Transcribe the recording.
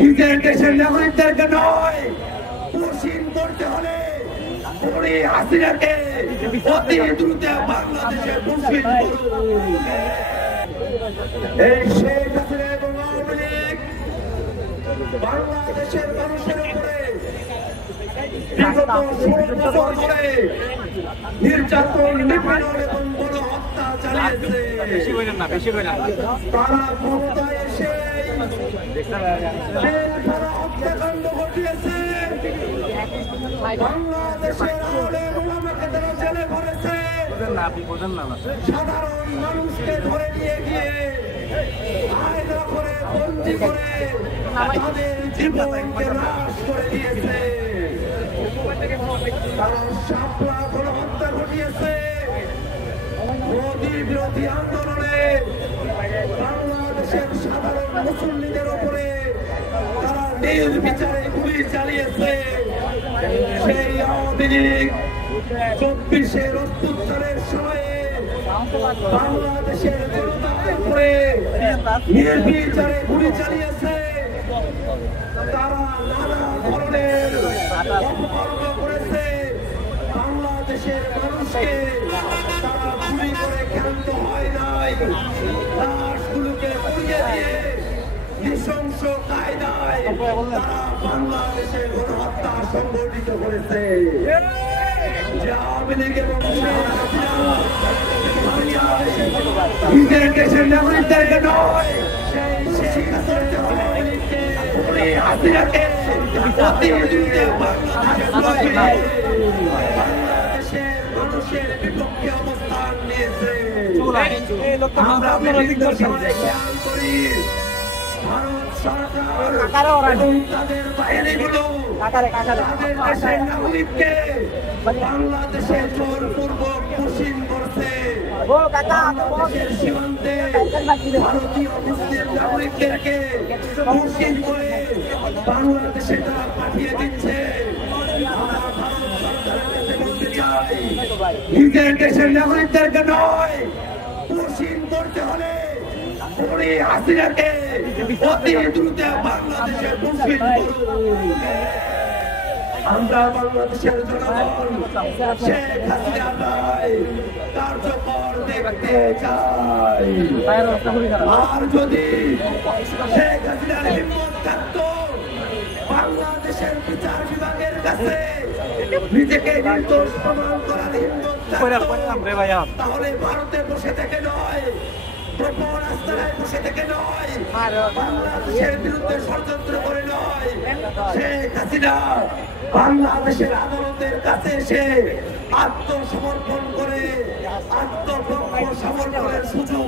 নিজের দেশের নাগরিকদেরকে নয়, পুশিন করতে হলে হাসিনাকে অতি দ্রুত বাংলাদেশে পুশিন করুন। এই শেখ হাসিনা এবং আওয়ামী লীগ বাংলাদেশের মানুষের উপরে বিগত 16 বছর ধরে নির্যাতন, নিপীড়ন এবং গণহত্যা চালিয়েছে। তারা ক্ষমতায় এসে হত্যাকাণ্ড ঘটিয়েছে। বাংলাদেশের ওলামাকে তারা জেলে ভরেছে। সাধারণ মানুষকে ধরে নিয়ে গিয়ে আয়না করে বন্দী করে তাদের জীবনকে নাশ করে দিয়েছে। তারা শাপলা গণহত্যা ঘটিয়েছে। মোদী বিরোধী আন্দোলনে বাংলাদেশের সাধারণ মুসল্লিদের উপরে তারা নির্বিচারে গুলি চালিয়েছে। সেই আওয়ামী লীগ 24-এর অভ্যুত্থানের সময়ে বাংলাদেশের জনতার উপরে নির্বিচারে গুলি চালিয়েছে। তারা নানা ধরনের অপকর্ম করেছে। বাংলাদেশের মানুষকে তারা গুলি করে ক্ষান্ত হয় নাই, লাশগুলোকে পুড়িয়ে দিয়ে নৃশংস কায়দায় তারা বাংলাদেশে গণহত্যা সংগঠিত করেছে। আওয়ামী লীগ এবং নিজের দেশের নাগরিকদেরকে নয়, হাসিনাকে বাংলাদেশের মানুষের বিপক্ষে অবস্থান নিয়েছে। আমরা খেয়াল করি ভারত সরকার এবং তাদের বাহিনীগুলো তাদের দেশের নাগরিককে বাংলাদেশে জোরপূর্বক পুশিন করছে। বাংলাদেশের সীমান্তে ভারতীয় মুসলিম নাগরিকদেরকে পুশিন করে বাংলাদেশে তারা পাঠিয়ে দিচ্ছে। আমরা ভারত সরকারের কাছে বলতে চাই, নিজের দেশের নাগরিকদেরকে নয়, পুশিন করতে হলে হাসিনাকে অতি দ্রুত বাংলাদেশে পুশিন করুন। আমরা বাংলাদেশের জনগণ শেখ হাসিনা নাই কার্যকর দেখতে চাই। আর যদি শেখ হাসিনার হিম্মত থাকতো বাংলাদেশের বিচার বিভাগের কাছে নিজেকে নির্দোষ প্রমাণ করার হিম্মত থাকতো, তাহলে ভারতে বসে থেকে নয়, গোপন আস্তানায় বসে থেকে নয়, বাংলাদেশের বিরুদ্ধে ষড়যন্ত্র করে নয়, শেখ হাসিনা বাংলাদেশের আদালতের কাছে এসে আত্মসমর্পণ করে আত্মসমর্পণের সুযোগ